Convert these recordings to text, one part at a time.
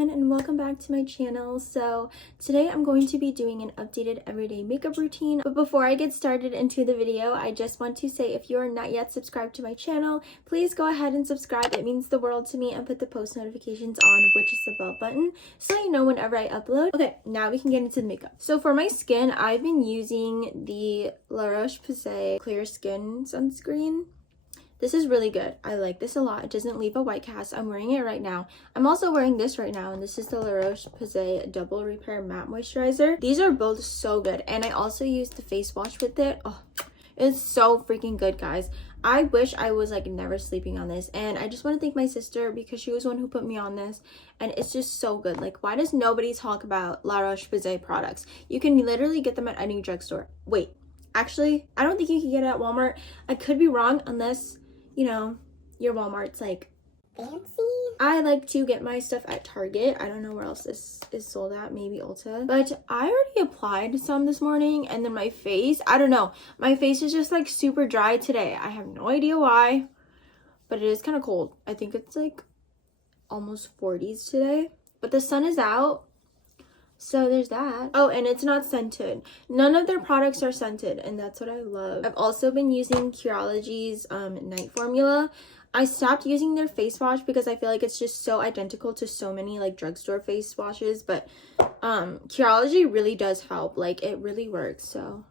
everyone, and welcome back to my channel. So today I'm going to be doing an updated everyday makeup routine, but before I get started into the video, I just want to say if you are not yet subscribed to my channel, please go ahead and subscribe. It means the world to me, and put the post notifications on, which is the bell button, so you know whenever I upload. Okay, now we can get into the makeup. So for my skin, I've been using the La Roche-Posay Clear Skin Sunscreen. This is really good. I like this a lot. It doesn't leave a white cast. I'm wearing it right now. I'm also wearing this right now, and this is the La Roche-Posay Double Repair Matte Moisturizer. These are both so good, and I also used the face wash with it. Oh, it's so freaking good, guys. I wish I was like never sleeping on this, and I just want to thank my sister because she was the one who put me on this, and it's just so good. Like, why does nobody talk about La Roche-Posay products? You can literally get them at any drugstore. Wait, actually, I don't think you can get it at Walmart. I could be wrong, unless you know, your Walmart's like fancy. I like to get my stuff at Target. I don't know where else this is sold at, maybe Ulta. But I already applied some this morning, and then my face, I don't know. My face is just like super dry today. I have no idea why, but it is kind of cold. I think it's like almost 40s today, but the sun is out. So there's that. Oh, and it's not scented. None of their products are scented, and that's what I love. I've also been using Curology's night formula. I stopped using their face wash because I feel like it's just so identical to so many like drugstore face washes, but Curology really does help. Like, it really works. So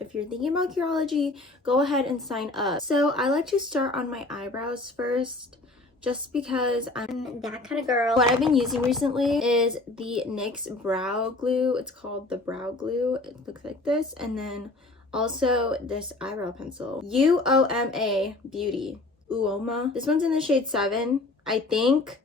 if you're thinking about Curology, go ahead and sign up. So I like to start on my eyebrows first, just because I'm that kind of girl. What I've been using recently is the NYX brow glue. It's called the brow glue. It looks like this. And then also this eyebrow pencil, uoma beauty, uoma. This one's in the shade 7, I think.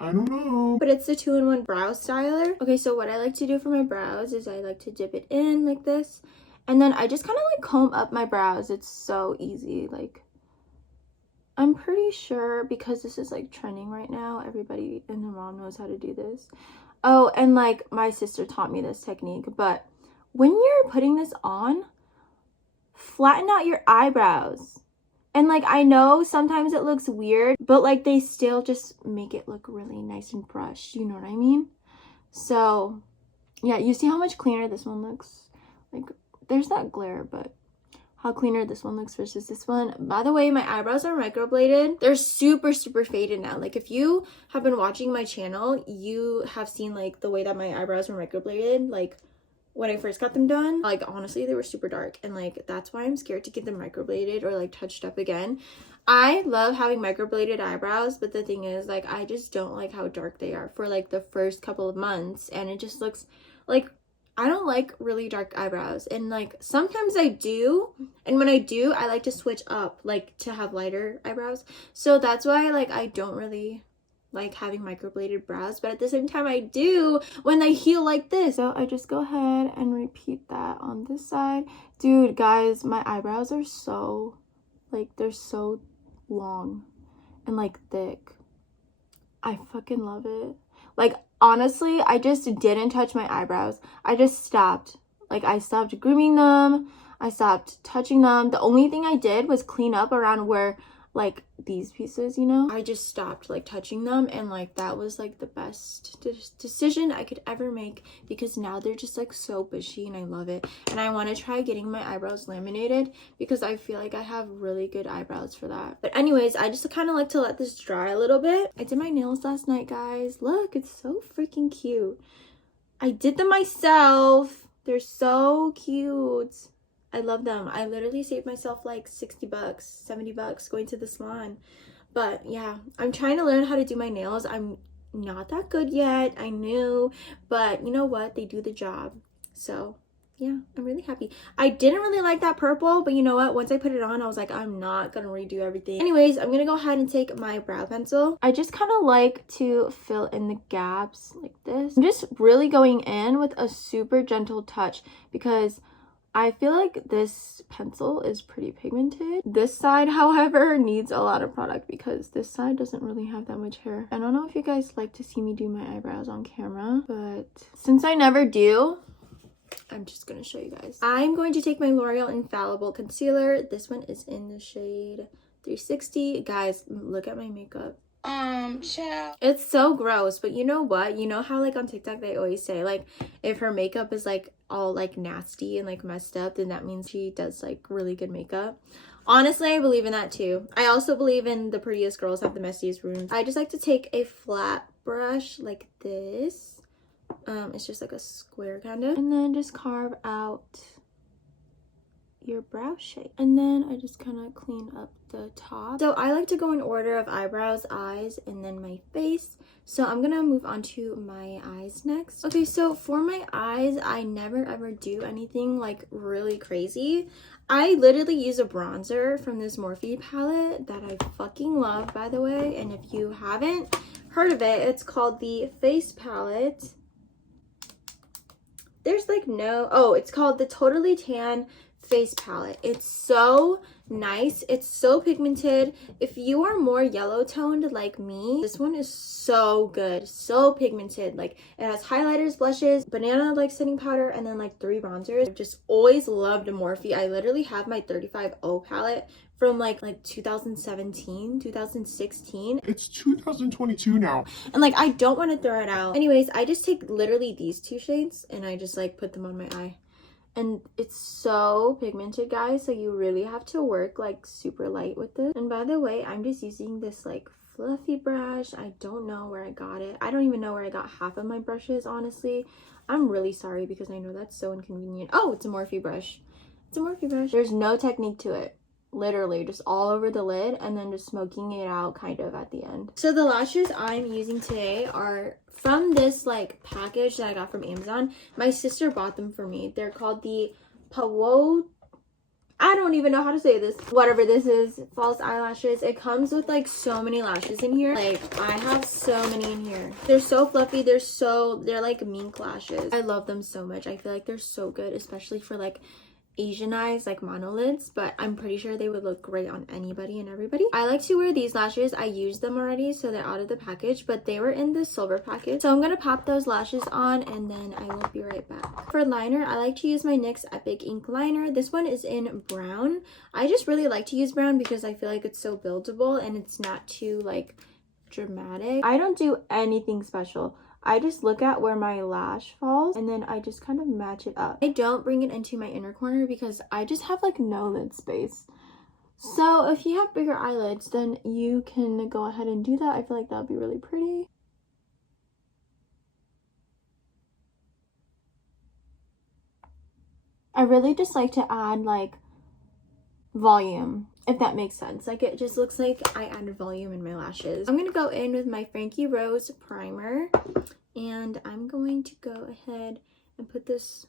I don't know, but it's the 2-in-1 brow styler. Okay, so what I like to do for my brows is I like to dip it in like this, and then I just kind of like comb up my brows. It's so easy. Like, I'm pretty sure, because this is like trending right now, everybody and their mom knows how to do this. Oh, and like my sister taught me this technique, but when you're putting this on, flatten out your eyebrows. And like, I know sometimes it looks weird, but like they still just make it look really nice and brushed, you know what I mean? So yeah, you see how much cleaner this one looks? Like, there's that glare, but how cleaner this one looks versus this one. By the way, my eyebrows are microbladed. They're super faded now. Like, if you have been watching my channel, you have seen like the way that my eyebrows were microbladed. Like, when I first got them done, like, honestly, they were super dark, and like that's why I'm scared to get them microbladed or like touched up again. I love having microbladed eyebrows, but the thing is, like, I just don't like how dark they are for like the first couple of months, and it just looks like, I don't like really dark eyebrows, and like sometimes I do, and when I do, I like to switch up, like to have lighter eyebrows. So that's why like I don't really like having microbladed brows, but at the same time I do when they heal like this. So I just go ahead and repeat that on this side. Dude, guys, my eyebrows are so like, they're so long and like thick. I fucking love it. Like, honestly, I just didn't touch my eyebrows. I just stopped. Like, I stopped grooming them. I stopped touching them. The only thing I did was clean up around where, like, these pieces, you know? I just stopped, like, touching them, and, like, that was, like, the best decision I could ever make, because now they're just, like, so bushy, and I love it. And I want to try getting my eyebrows laminated, because I feel like I have really good eyebrows for that. But anyways, I just kind of like to let this dry a little bit. I did my nails last night, guys. Look, it's so freaking cute. I did them myself. They're so cute. I love them. I literally saved myself like 60 bucks, 70 bucks going to the salon. But yeah, I'm trying to learn how to do my nails. I'm not that good yet, I know, but you know what? They do the job. So yeah, I'm really happy. I didn't really like that purple, but you know what? Once I put it on, I was like, I'm not gonna redo everything. Anyways, I'm gonna go ahead and take my brow pencil. I just kind of like to fill in the gaps like this. I'm just really going in with a super gentle touch, because I feel like this pencil is pretty pigmented. This side, however, needs a lot of product because this side doesn't really have that much hair. I don't know if you guys like to see me do my eyebrows on camera, but since I never do, I'm just gonna show you guys. I'm going to take my L'Oreal Infallible Concealer. This one is in the shade 360. Guys, look at my makeup. Child. It's so gross, but you know what? You know how like on TikTok they always say like if her makeup is like all like nasty and like messed up, then that means she does like really good makeup. Honestly, I believe in that too. I also believe in the prettiest girls have the messiest rooms. I just like to take a flat brush like this. It's just like a square kind of, and then just carve out your brow shape, and then I just kind of clean up the top. So I like to go in order of eyebrows, eyes, and then my face. So I'm gonna move on to my eyes next. Okay, so for my eyes, I never ever do anything like really crazy. I literally use a bronzer from this Morphe palette that I fucking love, by the way, and if you haven't heard of it, it's called the Face Palette. There's like no, oh, it's called the Totally Tan Face Palette. It's so nice. It's so pigmented. If you are more yellow toned like me, this one is so good, so pigmented. Like it has highlighters, blushes, banana like setting powder, and then like 3 bronzers. I've just always loved a Morphe. I literally have my 35O palette from like 2017, 2016. It's 2022 now. And like I don't want to throw it out. Anyways, I just take literally these 2 shades and I just like put them on my eye. And it's so pigmented, guys, so you really have to work like super light with this. And by the way, I'm just using this like fluffy brush. I don't know where I got it. I don't even know where I got half of my brushes, honestly. I'm really sorry because I know that's so inconvenient. Oh, it's a Morphe brush. It's a Morphe brush. There's no technique to it. Literally just all over the lid and then just smoking it out kind of at the end. So the lashes I'm using today are from this like package that I got from Amazon. My sister bought them for me. They're called the 𝕝𝕠𝕧𝕖. I don't even know how to say this. Whatever this is, false eyelashes. It comes with like so many lashes in here. Like I have so many in here. They're so fluffy. They're like mink lashes. I love them so much. I feel like they're so good, especially for like Asian eyes, like monolids, but I'm pretty sure they would look great on anybody and everybody. I like to wear these lashes. I used them already, so they're out of the package, but they were in the silver package. So I'm gonna pop those lashes on and then I will be right back. For liner, I like to use my NYX Epik ink liner. This one is in brown. I just really like to use brown because I feel like it's so buildable and it's not too like dramatic. I don't do anything special. I just look at where my lash falls and then I just kind of match it up. I don't bring it into my inner corner because I just have like no lid space. So if you have bigger eyelids, then you can go ahead and do that. I feel like that would be really pretty. I really just like to add like volume, if that makes sense. Like it just looks like I added volume in my lashes. I'm gonna go in with my Frankie Rose primer and I'm going to go ahead and put this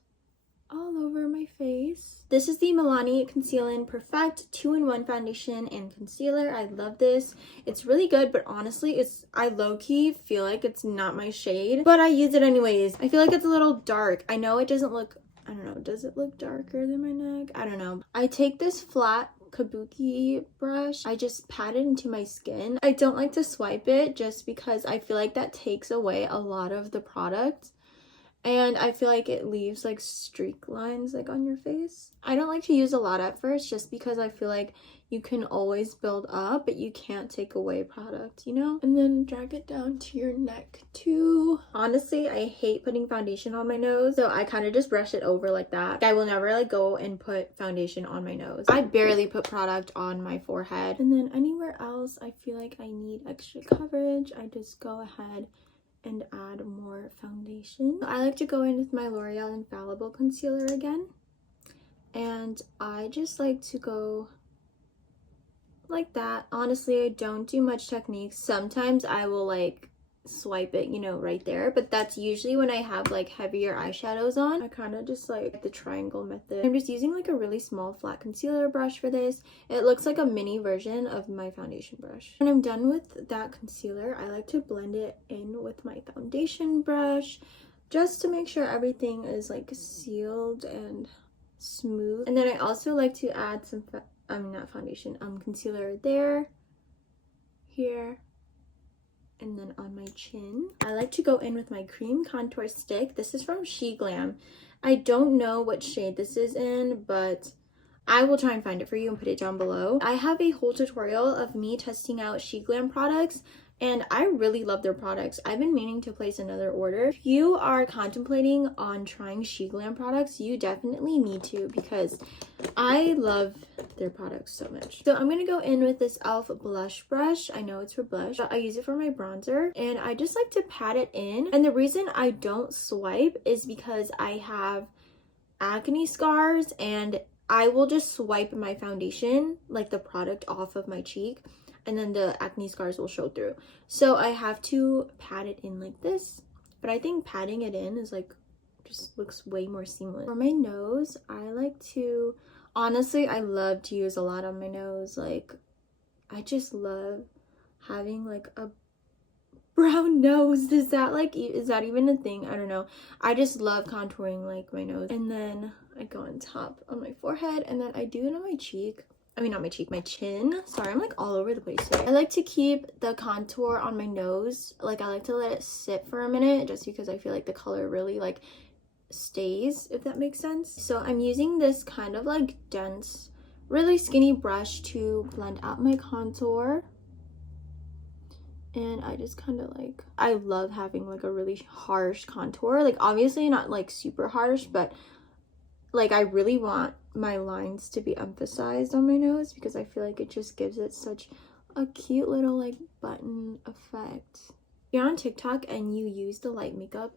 all over my face. This is the Milani Conceal and Perfect 2-in-1 foundation and concealer. I love this. It's really good, but honestly, I low-key feel like it's not my shade, but I use it anyways. I feel like it's a little dark. I know it doesn't look, I don't know, does it look darker than my neck? I don't know. I take this flat kabuki brush. I just pat it into my skin. I don't like to swipe it just because I feel like that takes away a lot of the product. And I feel like it leaves like streak lines like on your face. I don't like to use a lot at first just because I feel like you can always build up, but you can't take away product, you know? And then drag it down to your neck too. Honestly, I hate putting foundation on my nose, so I kind of just brush it over like that. I will never like go and put foundation on my nose. I barely put product on my forehead. And then anywhere else I feel like I need extra coverage, I just go ahead and add more foundation. I like to go in with my L'Oreal Infallible concealer again, and I just like to go like that. Honestly, I don't do much technique. Sometimes I will like swipe it, you know, right there, but that's usually when I have like heavier eyeshadows on. I kind of just like the triangle method. I'm just using like a really small flat concealer brush for this. It looks like a mini version of my foundation brush. When I'm done with that concealer, I like to blend it in with my foundation brush just to make sure everything is like sealed and smooth. And then I also like to add some not foundation, concealer there, here, and then on my chin. I like to go in with my cream contour stick. This is from sheglam. I don't know what shade this is in, but I will try and find it for you and put it down below. I have a whole tutorial of me testing out sheglam products and I really love their products. I've been meaning to place another order. If you are contemplating on trying sheglam products, you definitely need to, because I love their products so much. So I'm gonna go in with this e.l.f. blush brush. I know it's for blush, but I use it for my bronzer, and I just like to pat it in. And the reason I don't swipe is because I have acne scars, and I will just swipe my foundation, like the product, off of my cheek, and then the acne scars will show through. So I have to pat it in like this, but I think patting it in is like, just looks way more seamless. For my nose, I like to, honestly, I love to use a lot on my nose. Like, I just love having like a brown nose. Is that even a thing? I don't know. I just love contouring like my nose. And then I go on top on my forehead, and then I do it on my cheek. I mean, not my cheek, my chin. Sorry, I'm like all over the place today. I like to keep the contour on my nose. Like, I like to let it sit for a minute, just because I feel like the color really like stays, if that makes sense. So I'm using this kind of like dense, really skinny brush to blend out my contour. And I just kind of like, I love having like a really harsh contour. Like, obviously not like super harsh, but like I really want my lines to be emphasized on my nose, because I feel like it just gives it such a cute little like button effect. If you're on TikTok and you use the light makeup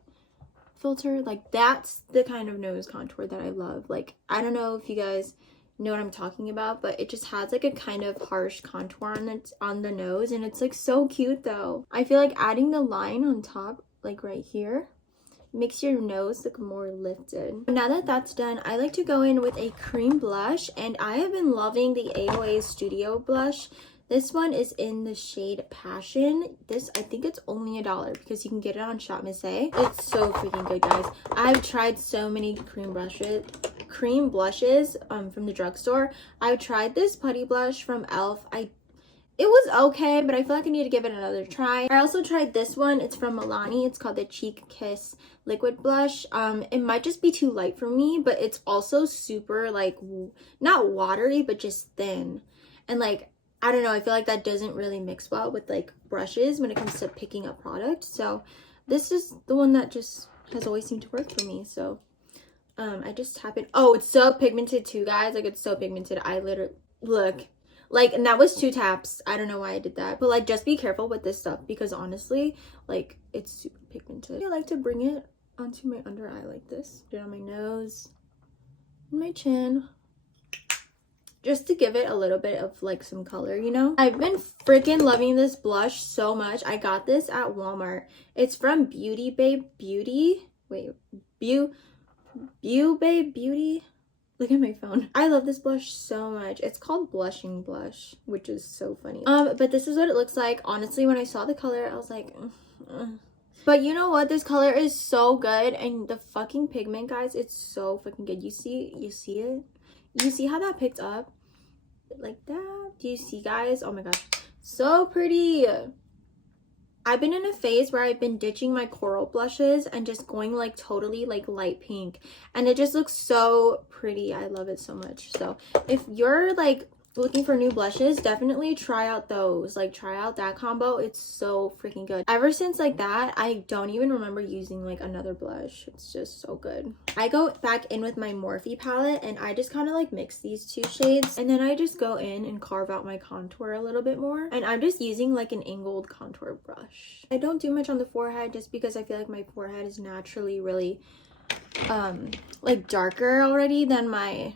filter, like that's the kind of nose contour that I love. Like, I don't know if you guys know what I'm talking about, but it just has like a kind of harsh contour on the nose, and it's like so cute though. I feel like adding the line on top, like right here, makes your nose look more lifted. Now that that's done, I like to go in with a cream blush, and I have been loving the AOA Studio blush. This one is in the shade Passion. This, I think it's only $1 because you can get it on Shop Miss A. It's so freaking good, guys. I've tried so many cream blushes from the drugstore. I've tried this putty blush from e.l.f. It was okay, but I feel like I need to give it another try. I also tried this one. It's from Milani. It's called the Cheek Kiss Liquid Blush. It might just be too light for me, but it's also super like, not watery, but just thin. And like, I don't know, I feel like that doesn't really mix well with like brushes when it comes to picking up product. So this is the one that just has always seemed to work for me. So I just tap it. Oh, it's so pigmented too, guys. Like, it's so pigmented. I literally, look. Like, and that was 2 taps. I don't know why I did that. But like, just be careful with this stuff, because honestly, like, it's super pigmented. I like to bring it onto my under eye like this. Put it on my nose and my chin, just to give it a little bit of like some color, you know? I've been freaking loving this blush so much. I got this at Walmart. It's from Beauty Babe Beauty. Wait, beau Babe Beauty. Look at my phone. I love this blush so much. It's called Blushing Blush, which is so funny. But this is what it looks like. Honestly, when I saw the color, I was like, But you know what? This color is so good, and the fucking pigment, guys, it's so fucking good. You see it? You see how that picked up? Like that? Do you see, guys? Oh my gosh. So pretty. I've been in a phase where I've been ditching my coral blushes and just going like totally like light pink, and it just looks so pretty. I love it so much. So if you're like looking for new blushes, definitely try out those. Like, try out that combo. It's so freaking good. Ever since like that, I don't even remember using like another blush. It's just so good. I go back in with my Morphe palette, and I just kind of like mix these 2 shades, and then I just go in and carve out my contour a little bit more. And I'm just using like an angled contour brush. I don't do much on the forehead, just because I feel like my forehead is naturally really like darker already than my,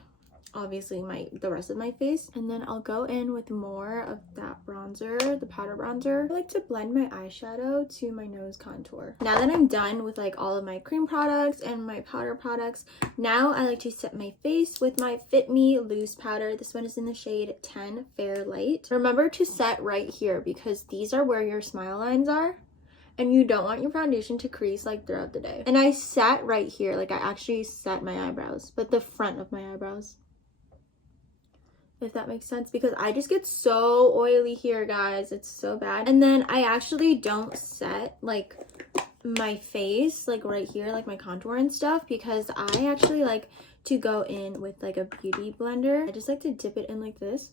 obviously, the rest of my face. And then I'll go in with more of that bronzer, the powder bronzer. I like to blend my eyeshadow to my nose contour. Now that I'm done with like all of my cream products and my powder products, now I like to set my face with my Fit Me loose powder. This one is in the shade 10 Fair Light. Remember to set right here, because these are where your smile lines are, and you don't want your foundation to crease like throughout the day. And I sat right here, like I actually set my eyebrows, but the front of my eyebrows, if that makes sense, because I just get so oily here, guys. It's so bad. And then I actually don't set like my face like right here, like my contour and stuff, because I actually like to go in with like a beauty blender. I just like to dip it in like this,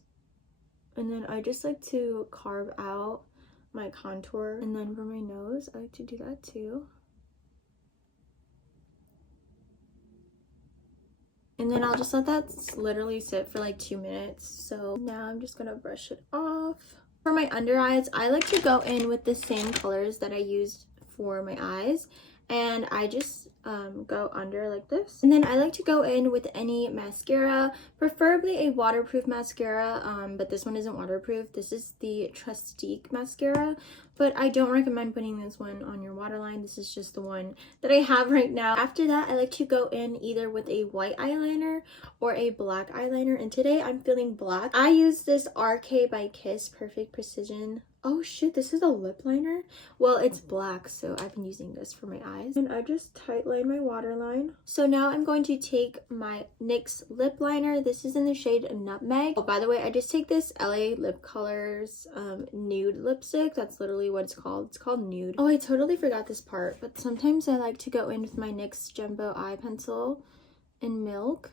and then I just like to carve out my contour. And then for my nose, I like to do that too. And then I'll just let that literally sit for like 2 minutes. So now I'm just gonna brush it off. For my under eyes, I like to go in with the same colors that I used for my eyes. And I just go under like this. And then I like to go in with any mascara, preferably a waterproof mascara, but this one isn't waterproof. This is the Trustique mascara, but I don't recommend putting this one on your waterline. This is just the one that I have right now. After that, I like to go in either with a white eyeliner or a black eyeliner, and today I'm feeling black. I use this RK by Kiss Perfect Precision. Oh shit, this is a lip liner? Well, it's black, so I've been using this for my eyes. And I just tightline my waterline. So now I'm going to take my NYX lip liner. This is in the shade Nutmeg. Oh, by the way, I just take this LA Lip Colors nude lipstick. That's literally what it's called. It's called Nude. Oh, I totally forgot this part, but sometimes I like to go in with my NYX Jumbo Eye Pencil in Milk.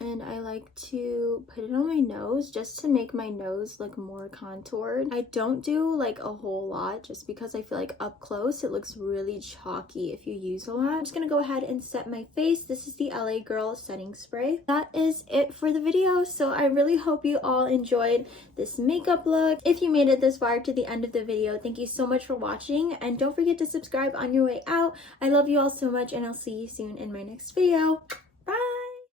And I like to put it on my nose just to make my nose look more contoured. I don't do like a whole lot just because I feel like up close it looks really chalky if you use a lot. I'm just gonna go ahead and set my face. This is the LA Girl setting spray. That is it for the video. So I really hope you all enjoyed this makeup look. If you made it this far to the end of the video, thank you so much for watching, and don't forget to subscribe on your way out. I love you all so much, and I'll see you soon in my next video.